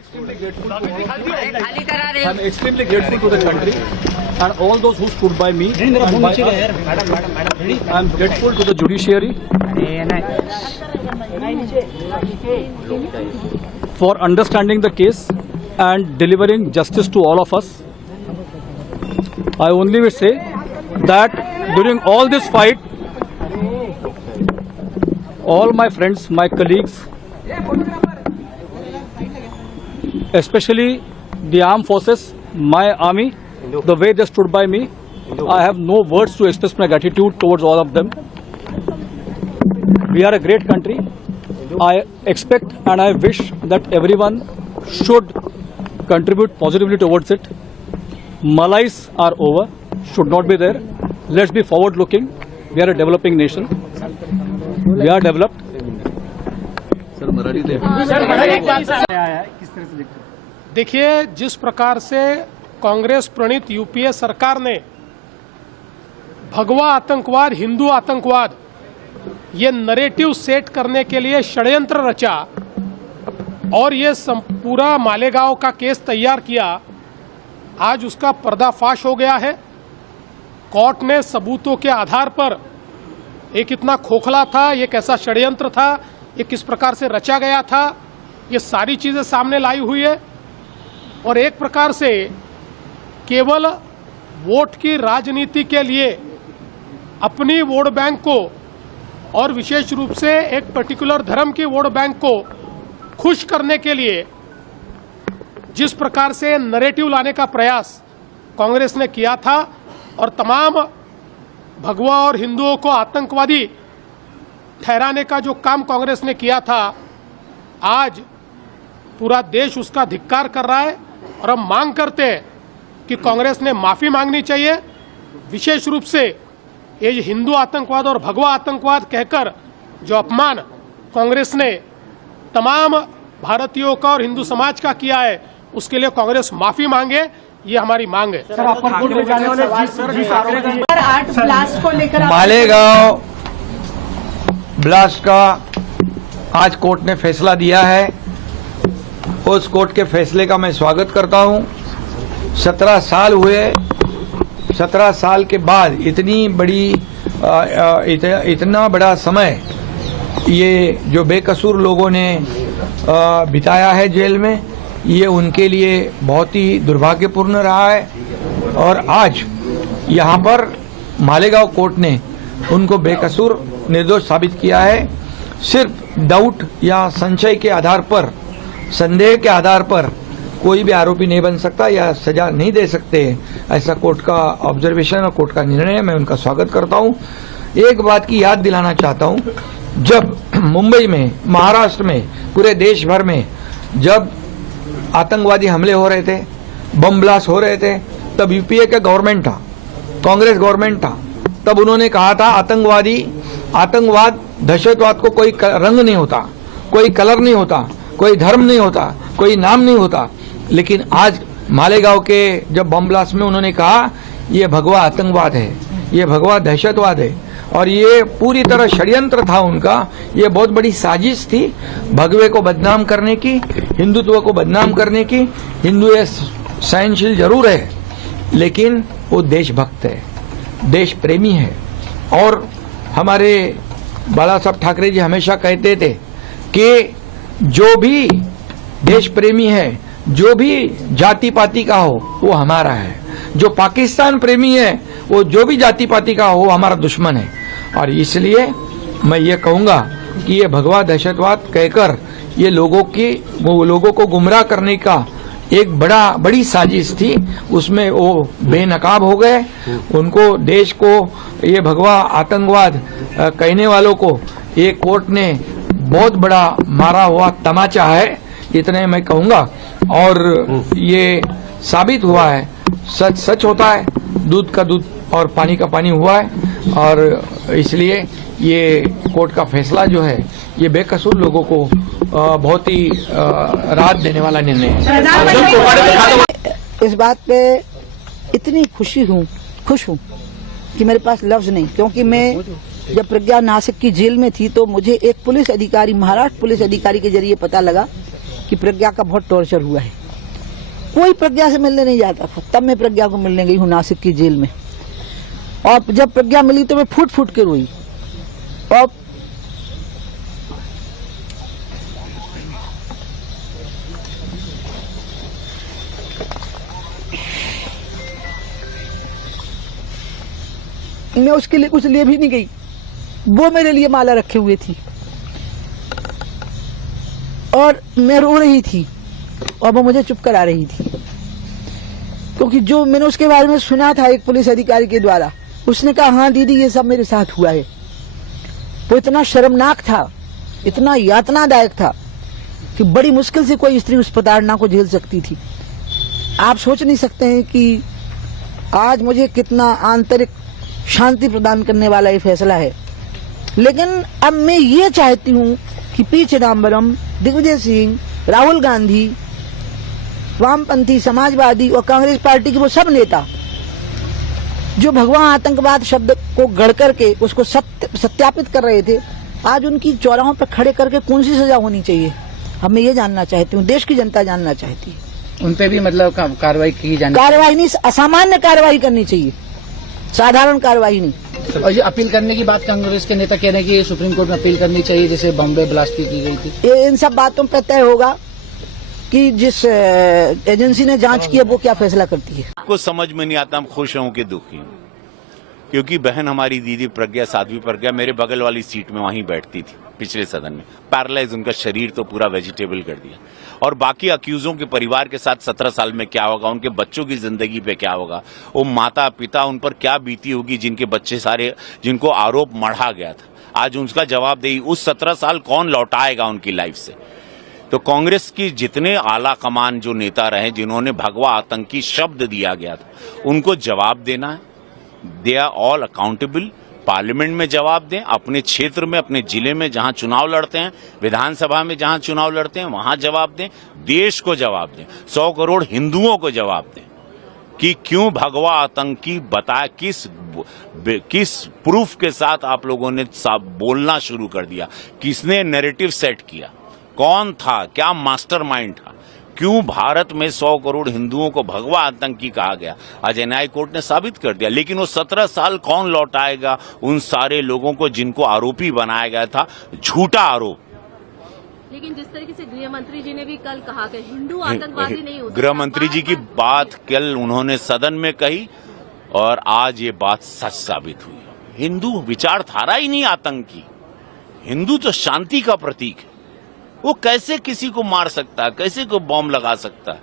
extremely grateful to the country and all those who stood by me. And by us. I am grateful to the judiciary for understanding the case and delivering justice to all of us. I only will say that during all this fight, all my friends, my colleagues, especially the armed forces, my army, the way they stood by me, I have no words to express my gratitude towards all of them. We are a great country. I expect and I wish that everyone should contribute positively towards it. Malais are over, should not be there. Let's be forward looking. We are a developing nation. We are developed. देखिए, जिस प्रकार से कांग्रेस प्रणीत UPA सरकार ने भगवा आतंकवाद, हिंदू आतंकवाद, ये नरेटिव सेट करने के लिए षड्यंत्र रचा और ये पूरा मालेगांव का केस तैयार किया, आज उसका पर्दाफाश हो गया है। कोर्ट ने सबूतों के आधार पर ये कितना खोखला था, ये कैसा षड्यंत्र था, ये किस प्रकार से रचा गया था, ये सारी चीजें सामने लाई हुई है। और एक प्रकार से केवल वोट की राजनीति के लिए अपनी वोट बैंक को और विशेष रूप से एक पर्टिकुलर धर्म की वोट बैंक को खुश करने के लिए जिस प्रकार से नैरेटिव लाने का प्रयास कांग्रेस ने किया था और तमाम भगवा और हिंदुओं को आतंकवादी ठहराने का जो काम कांग्रेस ने किया था, आज पूरा देश उसका धिक्कार कर रहा है और हम मांग करते हैं कि कांग्रेस ने माफी मांगनी चाहिए। विशेष रूप से ये हिंदू आतंकवाद और भगवा आतंकवाद कहकर जो अपमान कांग्रेस ने तमाम भारतीयों का और हिंदू समाज का किया है, उसके लिए कांग्रेस माफी मांगे, ये हमारी मांग है। मालेगांव ब्लास्ट का आज कोर्ट ने फैसला दिया है। उस कोर्ट के फैसले का मैं स्वागत करता हूं। 17 साल हुए, 17 साल के बाद इतना बड़ा समय ये जो बेकसूर लोगों ने बिताया है जेल में, ये उनके लिए बहुत ही दुर्भाग्यपूर्ण रहा है। और आज यहाँ पर मालेगांव कोर्ट ने उनको बेकसूर निर्दोष साबित किया है। सिर्फ डाउट या संशय के आधार पर, संदेह के आधार पर कोई भी आरोपी नहीं बन सकता या सजा नहीं दे सकते, ऐसा कोर्ट का ऑब्जर्वेशन और कोर्ट का निर्णय है। मैं उनका स्वागत करता हूं। एक बात की याद दिलाना चाहता हूं, जब मुंबई में, महाराष्ट्र में, पूरे देश भर में जब आतंकवादी हमले हो रहे थे, बम ब्लास्ट हो रहे थे, तब यूपीए का गवर्नमेंट था, कांग्रेस गवर्नमेंट था। तब उन्होंने कहा था आतंकवाद, दहशतवाद को कोई रंग नहीं होता, कोई कलर नहीं होता, कोई धर्म नहीं होता, कोई नाम नहीं होता। लेकिन आज मालेगांव के जब बम ब्लास्ट में उन्होंने कहा ये भगवा आतंकवाद है, ये भगवा दहशतवाद है और ये पूरी तरह षड्यंत्र था उनका। ये बहुत बड़ी साजिश थी भगवे को बदनाम करने की, हिंदुत्व को बदनाम करने की। हिंदू ये सहनशील जरूर है, लेकिन वो देशभक्त है, देश प्रेमी है। और हमारे बाला साहब ठाकरे जी हमेशा कहते थे कि जो भी देश प्रेमी है, जो भी जाति पाति का हो, वो हमारा है। जो पाकिस्तान प्रेमी है, वो जो भी जाति पाति का हो, वो हमारा दुश्मन है। और इसलिए मैं ये कहूंगा कि ये भगवा दहशतवाद कहकर ये लोगों को गुमराह करने का एक बड़ी साजिश थी। उसमें वो बेनकाब हो गए। उनको, देश को ये भगवा आतंकवाद कहने वालों को ये कोर्ट ने बहुत बड़ा मारा हुआ तमाचा है, इतने मैं कहूंगा। और ये साबित हुआ है, सच सच होता है, दूध का दूध और पानी का पानी हुआ है। और इसलिए ये कोर्ट का फैसला जो है, ये बेकसूर लोगों को बहुत ही राहत देने वाला निर्णय है। इस बात पे इतनी खुश हूँ कि मेरे पास लफ्ज नहीं, क्योंकि मैं जब प्रज्ञा नासिक की जेल में थी तो मुझे एक पुलिस अधिकारी, महाराष्ट्र पुलिस अधिकारी के जरिए पता लगा कि प्रज्ञा का बहुत टॉर्चर हुआ है। कोई प्रज्ञा से मिलने नहीं जाता था, तब मैं प्रज्ञा को मिलने गई हूँ नासिक की जेल में, और जब प्रज्ञा मिली तो मैं फूट फूट के रोई। और मैं उसके लिए कुछ लिए भी नहीं गई, वो मेरे लिए माला रखे हुए थी और मैं रो रही थी और वो मुझे चुप करा रही थी, क्योंकि जो मैंने उसके बारे में सुना था एक पुलिस अधिकारी के द्वारा, उसने कहा हाँ दीदी ये सब मेरे साथ हुआ है। वो इतना शर्मनाक था, इतना यातनादायक था कि बड़ी मुश्किल से कोई स्त्री उस प्रताड़ना को झेल सकती थी। आप सोच नहीं सकते हैं कि आज मुझे कितना आंतरिक शांति प्रदान करने वाला ये फैसला है। लेकिन अब मैं ये चाहती हूँ कि पी चिदम्बरम, दिग्विजय सिंह, राहुल गांधी, वामपंथी, समाजवादी और कांग्रेस पार्टी के वो सब नेता जो भगवा आतंकवाद शब्द को गढ़ करके उसको सत्यापित कर रहे थे, आज उनकी चौराहों पर खड़े करके कौन सी सजा होनी चाहिए, अब मैं ये जानना चाहती हूँ, देश की जनता जानना चाहती है। उन पे भी मतलब कार्रवाई की जानी, कार्रवाई नहीं, असामान्य कार्रवाई करनी चाहिए, साधारण कार्रवाई नहीं। और ये अपील करने की बात कांग्रेस के नेता कह रहे हैं कि सुप्रीम कोर्ट में अपील करनी चाहिए, जैसे बॉम्बे ब्लास्ट की गई थी। ये इन सब बातों पर तय होगा कि जिस एजेंसी ने जांच की है वो क्या फैसला करती है। कुछ समझ में नहीं आता, हम खुश हों कि दुखी हूं, क्योंकि बहन हमारी दीदी प्रज्ञा, साध्वी प्रज्ञा मेरे बगल वाली सीट में वहीं बैठती थी पिछले सदन में, पैरालाइज, उनका शरीर तो पूरा वेजिटेबल कर दिया। और बाकी अक्यूजों के परिवार के साथ 17 साल में क्या होगा, उनके बच्चों की जिंदगी पे क्या होगा, वो माता पिता उन पर क्या बीती होगी जिनके बच्चे सारे, जिनको आरोप मढ़ा गया था, आज उनका जवाबदेही उस 17 साल कौन लौटाएगा उनकी लाइफ से। तो कांग्रेस की जितने आला कमान जो नेता रहे जिन्होंने भगवा आतंकी शब्द दिया गया था, उनको जवाब देना है। They are all accountable. Parliament में जवाब दें, अपने क्षेत्र में, अपने जिले में जहां चुनाव लड़ते हैं, विधानसभा में जहां चुनाव लड़ते हैं वहां जवाब दें, देश को जवाब दें, 100 करोड़ हिंदुओं को जवाब दें कि क्यों भगवा आतंकी बताया, किस प्रूफ के साथ आप लोगों ने बोलना शुरू कर दिया, किसने नैरेटिव सेट किया, कौन था, क्या मास्टरमाइंड था, क्यों भारत में 100 करोड़ हिंदुओं को भगवा आतंकी कहा गया। आज न्याय कोर्ट ने साबित कर दिया। लेकिन वो 17 साल कौन लौटाएगा उन सारे लोगों को जिनको आरोपी बनाया गया था, झूठा आरोप। लेकिन जिस तरीके से गृह मंत्री जी ने भी कल कहा कि हिंदू आतंकवादी नहीं होता, गृह मंत्री जी की बात कल उन्होंने सदन में कही और आज ये बात सच साबित हुई। हिंदू विचारधारा ही नहीं आतंकी, हिंदू तो शांति का प्रतीक है। वो कैसे किसी को मार सकता है, कैसे को बॉम्ब लगा सकता है,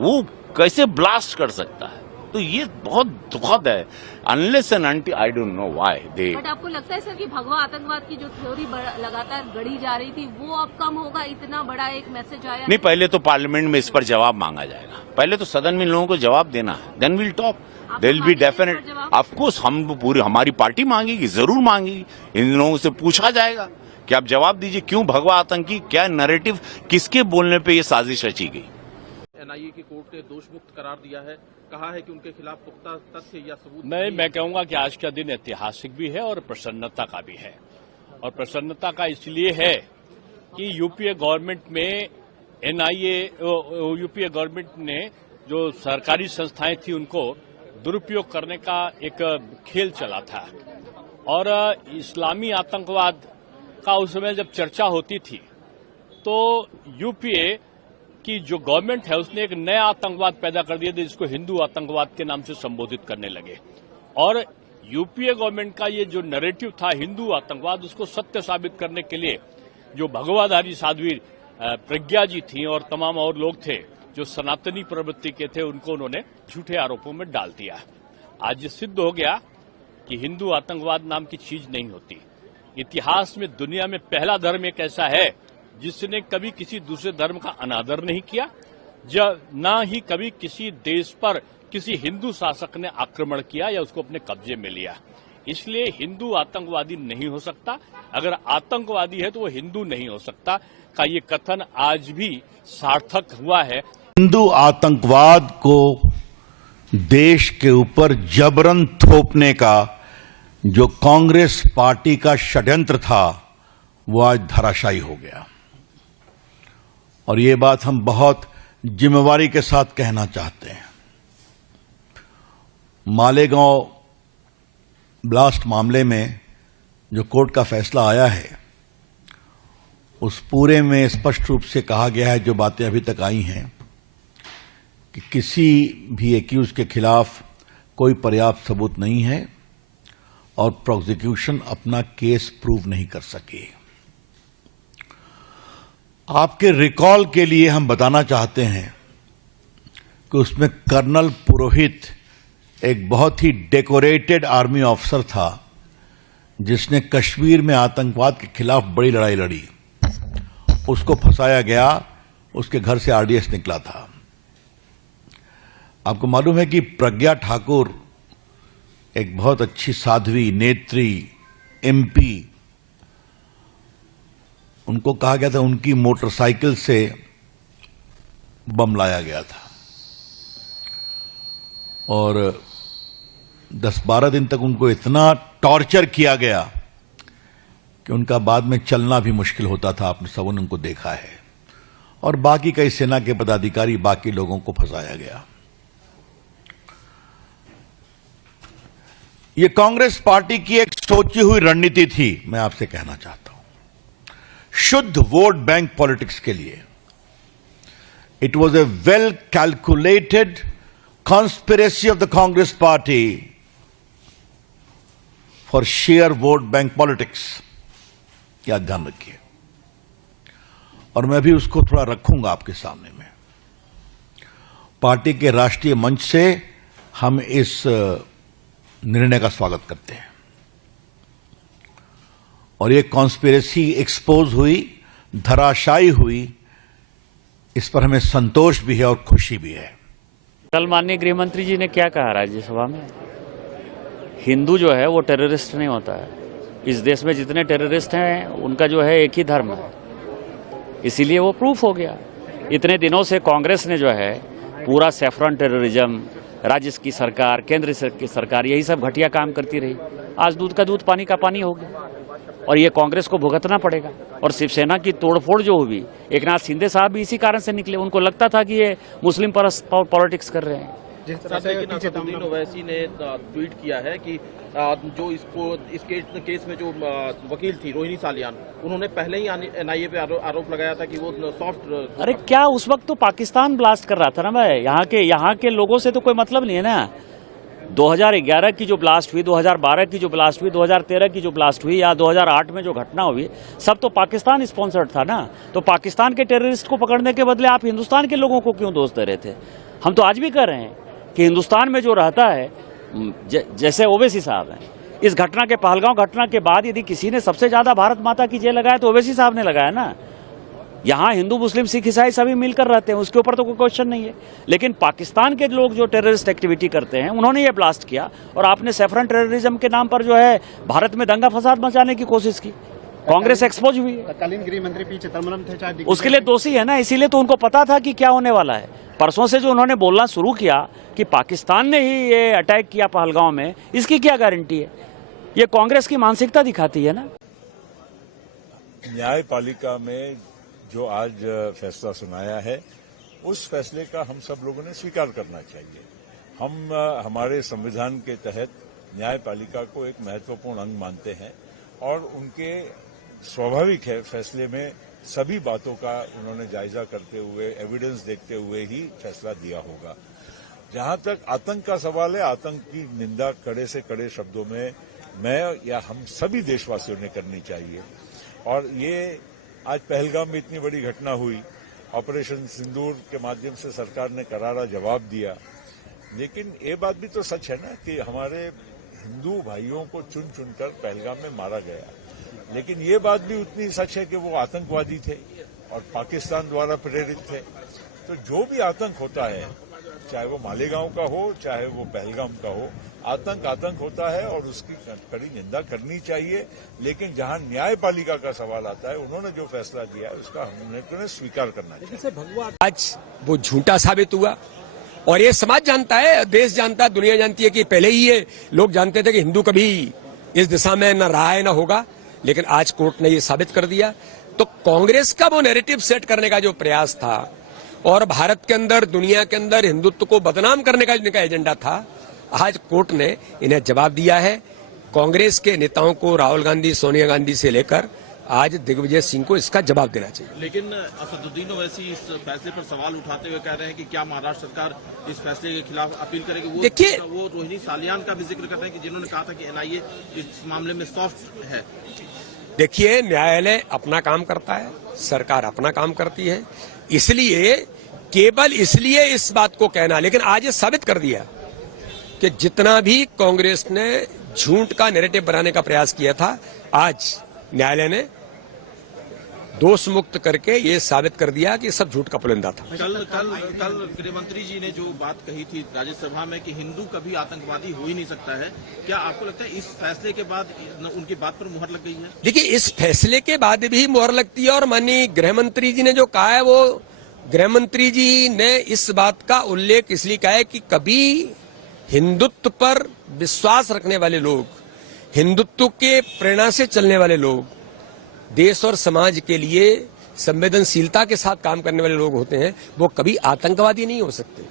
वो कैसे ब्लास्ट कर सकता है, तो ये बहुत दुखद है। Unless and until I don't know why they. But आपको लगता है सर कि भगवा आतंकवाद की जो थ्योरी लगातार गढ़ी जा रही थी वो अब कम होगा, इतना बड़ा एक मैसेज आया? नहीं, पहले तो पार्लियामेंट में इस पर जवाब मांगा जाएगा, पहले तो सदन में लोगों को जवाब देना है, then will talk, there will be definite. Of course हम पूरी हमारी पार्टी मांगेगी, जरूर मांगेगी, इन लोगों से पूछा जाएगा कि आप जवाब दीजिए क्यों भगवा आतंकी, क्या नैरेटिव, किसके बोलने पे ये साजिश रची गई। एनआईए की कोर्ट ने दोष मुक्त करार दिया है, कहा है कि उनके खिलाफ पुख्ता तथ्य या सबूत नहीं, मैं कहूंगा कि आज का दिन ऐतिहासिक भी है और प्रसन्नता का भी है। और प्रसन्नता का इसलिए है कि यूपीए गवर्नमेंट में यूपीए गवर्नमेंट ने जो सरकारी संस्थाएं थी उनको दुरुपयोग करने का एक खेल चला था। और इस्लामी आतंकवाद का उस समय जब चर्चा होती थी तो यूपीए की जो गवर्नमेंट है उसने एक नया आतंकवाद पैदा कर दिया जिसको हिंदू आतंकवाद के नाम से संबोधित करने लगे। और यूपीए गवर्नमेंट का ये जो नैरेटिव था हिंदू आतंकवाद, उसको सत्य साबित करने के लिए जो भगवाधारी साध्वी प्रज्ञा जी थी और तमाम और लोग थे जो सनातनी प्रवृत्ति के थे, उनको उन्होंने झूठे आरोपों में डाल दिया। आज ये सिद्ध हो गया कि हिंदू आतंकवाद नाम की चीज नहीं होती। इतिहास में दुनिया में पहला धर्म एक ऐसा है जिसने कभी किसी दूसरे धर्म का अनादर नहीं किया, ना ही कभी किसी देश पर किसी हिंदू शासक ने आक्रमण किया या उसको अपने कब्जे में लिया। इसलिए हिंदू आतंकवादी नहीं हो सकता, अगर आतंकवादी है तो वो हिंदू नहीं हो सकता का ये कथन आज भी सार्थक हुआ है। हिंदू आतंकवाद को देश के ऊपर जबरन थोपने का जो कांग्रेस पार्टी का षड्यंत्र था वो आज धराशायी हो गया। और ये बात हम बहुत जिम्मेवारी के साथ कहना चाहते हैं। मालेगांव ब्लास्ट मामले में जो कोर्ट का फैसला आया है, उस पूरे में स्पष्ट रूप से कहा गया है, जो बातें अभी तक आई हैं, कि किसी भी एक्यूज के खिलाफ कोई पर्याप्त सबूत नहीं है और प्रोसिक्यूशन अपना केस प्रूव नहीं कर सके। आपके रिकॉल के लिए हम बताना चाहते हैं कि उसमें कर्नल पुरोहित एक बहुत ही डेकोरेटेड आर्मी ऑफिसर था, जिसने कश्मीर में आतंकवाद के खिलाफ बड़ी लड़ाई लड़ी। उसको फंसाया गया, उसके घर से आरडीएक्स निकला था। आपको मालूम है कि प्रज्ञा ठाकुर एक बहुत अच्छी साध्वी, नेत्री, एमपी, उनको कहा गया था उनकी मोटरसाइकिल से बम लाया गया था और 10-12 दिन तक उनको इतना टॉर्चर किया गया कि उनका बाद में चलना भी मुश्किल होता था। आपने सबने उनको देखा है। और बाकी कई सेना के पदाधिकारी, बाकी लोगों को फंसाया गया। ये कांग्रेस पार्टी की एक सोची हुई रणनीति थी। मैं आपसे कहना चाहता हूं, शुद्ध वोट बैंक पॉलिटिक्स के लिए it was a well calculated conspiracy of the Congress party for share vote bank politics. क्या ध्यान रखिए, और मैं भी उसको थोड़ा रखूंगा आपके सामने में। पार्टी के राष्ट्रीय मंच से हम इस निर्णय का स्वागत करते हैं और ये कॉन्स्पिरेसी एक्सपोज हुई, धराशायी हुई, इस पर हमें संतोष भी है और खुशी भी है। कल माननीय गृह मंत्री जी ने क्या कहा राज्यसभा में, हिंदू जो है वो टेररिस्ट नहीं होता है। इस देश में जितने टेररिस्ट हैं उनका जो है एक ही धर्म है, इसीलिए वो प्रूफ हो गया। इतने दिनों से कांग्रेस ने जो है पूरा सैफरन टेररिज्म, राज्य की सरकार, केंद्र की सरकार, यही सब घटिया काम करती रही। आज दूध का दूध, पानी का पानी हो गया और ये कांग्रेस को भुगतना पड़ेगा। और शिवसेना की तोड़फोड़ जो हुई, एकनाथ शिंदे साहब भी इसी कारण से निकले। उनको लगता था कि ये मुस्लिम पॉलिटिक्स कर रहे हैं। लेकिन असदुद्दीन ओवैसी ने ट्वीट किया है कि जो इस केस में जो वकील थी रोहिणी सालियान, उन्होंने पहले ही एनआईए पे आरोप लगाया था कि वो सॉफ्ट। अरे क्या उस वक्त तो पाकिस्तान ब्लास्ट कर रहा था ना भाई, यहाँ के लोगों से तो कोई मतलब नहीं है ना। 2011 की जो ब्लास्ट हुई, 2012 की जो ब्लास्ट हुई, 2013 की जो ब्लास्ट हुई या 2008 में जो घटना हुई, सब तो पाकिस्तान स्पॉन्सर्ड था ना। तो पाकिस्तान के टेररिस्ट को पकड़ने के बदले आप हिंदुस्तान के लोगों को क्यों दोष दे रहे थे? हम तो आज भी कह रहे हैं कि हिंदुस्तान में जो रहता है, जैसे ओवैसी साहब हैं, इस घटना के, पहलगांव घटना के बाद यदि किसी ने सबसे ज्यादा भारत माता की जय लगाया तो ओवैसी साहब ने लगाया ना। यहाँ हिंदू, मुस्लिम, सिख, ईसाई सभी मिलकर रहते हैं, उसके ऊपर तो कोई क्वेश्चन नहीं है। लेकिन पाकिस्तान के लोग जो टेररिस्ट एक्टिविटी करते हैं, उन्होंने ये ब्लास्ट किया और आपने सैफरन टेररिज्म के नाम पर जो है भारत में दंगा फसाद मचाने की कोशिश की। कांग्रेस एक्सपोज हुई है। तत्कालीन गृह मंत्री पी चिदम्बरम थे, चाहे उसके लिए दोषी है ना, इसीलिए तो उनको पता था कि क्या होने वाला है। परसों से जो उन्होंने बोलना शुरू किया कि पाकिस्तान ने ही ये अटैक किया पहलगांव में, इसकी क्या गारंटी है? ये कांग्रेस की मानसिकता दिखाती है ना। न्यायपालिका में जो आज फैसला सुनाया है, उस फैसले का हम सब लोगों ने स्वीकार करना चाहिए। हम हमारे संविधान के तहत न्यायपालिका को एक महत्वपूर्ण अंग मानते हैं और उनके स्वाभाविक है फैसले में सभी बातों का उन्होंने जायजा करते हुए, एविडेंस देखते हुए ही फैसला दिया होगा। जहां तक आतंक का सवाल है, आतंक की निंदा कड़े से कड़े शब्दों में मैं या हम सभी देशवासियों ने करनी चाहिए। और ये आज पहलगाम में इतनी बड़ी घटना हुई, ऑपरेशन सिंदूर के माध्यम से सरकार ने करारा जवाब दिया, लेकिन ये बात भी तो सच है ना कि हमारे हिंदू भाइयों को चुन चुनकर पहलगाम में मारा गया। लेकिन ये बात भी उतनी सच है कि वो आतंकवादी थे और पाकिस्तान द्वारा प्रेरित थे। तो जो भी आतंक होता है, चाहे वो मालेगांव का हो, चाहे वो पहलगाम का हो, आतंक होता है और उसकी कड़ी निंदा करनी चाहिए। लेकिन जहां न्यायपालिका का सवाल आता है, उन्होंने जो फैसला दिया है उसका हमने स्वीकार करना चाहिए। आज वो झूठा साबित हुआ और ये समाज जानता है, देश जानता है, दुनिया जानती है कि पहले ही ये लोग जानते थे कि हिंदू कभी इस दिशा में न रहा है न होगा। लेकिन आज कोर्ट ने ये साबित कर दिया। तो कांग्रेस का वो नैरेटिव सेट करने का जो प्रयास था और भारत के अंदर, दुनिया के अंदर हिंदुत्व को बदनाम करने का जिनका एजेंडा था, आज कोर्ट ने इन्हें जवाब दिया है। कांग्रेस के नेताओं को, राहुल गांधी, सोनिया गांधी से लेकर आज दिग्विजय सिंह को इसका जवाब देना चाहिए। लेकिन असदुद्दीन ओवैसी इस फैसले पर सवाल उठाते हुए कह रहे हैं कि क्या महाराष्ट्र सरकार इस फैसले के खिलाफ अपील करेगी। देखिए, वो रोहिणी सालियान का भी जिक्र कर रहे हैं कि जिन्होंने कहा था कि एनआईए इस मामले में सॉफ्ट है। देखिए, न्यायालय अपना काम करता है, सरकार अपना काम करती है, इसलिए केवल इसलिए इस बात को कहना, लेकिन आज ये साबित कर दिया कि जितना भी कांग्रेस ने झूठ का नैरेटिव बनाने का प्रयास किया था, आज न्यायालय ने दोष मुक्त करके ये साबित कर दिया कि सब झूठ का पुलिंदा था। कल गृह मंत्री जी ने जो बात कही थी राज्यसभा में कि हिंदू कभी आतंकवादी हो ही नहीं सकता है, क्या आपको लगता है इस फैसले के बाद उनकी बात पर मुहर लग गई है? देखिए, इस फैसले के बाद भी मुहर लगती है और माननीय गृह मंत्री जी ने जो कहा है, वो गृह मंत्री जी ने इस बात का उल्लेख इसलिए कहा है कि कभी हिंदुत्व पर विश्वास रखने वाले लोग, हिंदुत्व के प्रेरणा से चलने वाले लोग, देश और समाज के लिए संवेदनशीलता के साथ काम करने वाले लोग होते हैं, वो कभी आतंकवादी नहीं हो सकते।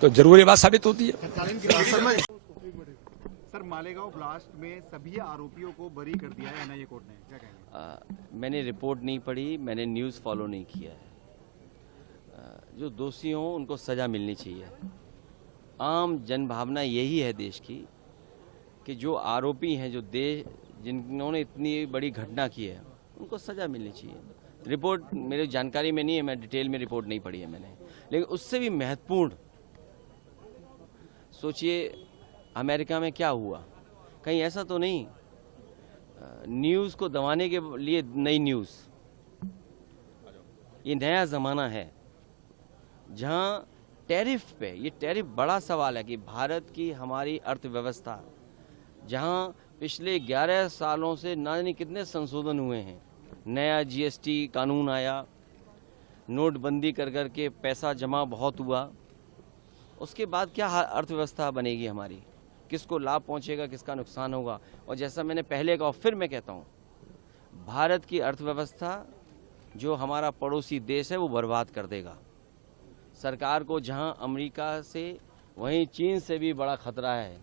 तो जरूर ये बात साबित होती है। सर, मालेगांव ब्लास्ट में सभी आरोपियों को बरी कर दिया है एनआईए कोर्ट ने, क्या कहेंगे? मैंने रिपोर्ट नहीं पढ़ी, मैंने न्यूज़ फॉलो नहीं किया है। जो दोषी हों उनको सज़ा मिलनी चाहिए। आम जनभावना यही है देश की कि जो आरोपी हैं, जो जिन्होंने इतनी बड़ी घटना की है, उनको सज़ा मिलनी चाहिए। रिपोर्ट मेरी जानकारी में नहीं है, मैं डिटेल में रिपोर्ट नहीं पढ़ी है मैंने। लेकिन उससे भी महत्वपूर्ण सोचिए, अमेरिका में क्या हुआ? कहीं ऐसा तो नहीं न्यूज़ को दबाने के लिए नई न्यूज़? ये नया ज़माना है जहां टैरिफ पे, ये टैरिफ बड़ा सवाल है कि भारत की हमारी अर्थव्यवस्था, जहां पिछले 11 सालों से ना जाने कितने संशोधन हुए हैं, नया जीएसटी कानून आया, नोटबंदी कर करके पैसा जमा बहुत हुआ, उसके बाद क्या अर्थव्यवस्था बनेगी हमारी? किसको लाभ पहुंचेगा, किसका नुकसान होगा? और जैसा मैंने पहले कहा, फिर मैं कहता हूं, भारत की अर्थव्यवस्था जो हमारा पड़ोसी देश है वो बर्बाद कर देगा। सरकार को जहां अमेरिका से, वहीं चीन से भी बड़ा खतरा है।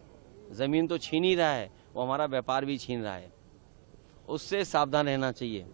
ज़मीन तो छीन ही रहा है, वो हमारा व्यापार भी छीन रहा है, उससे सावधान रहना चाहिए।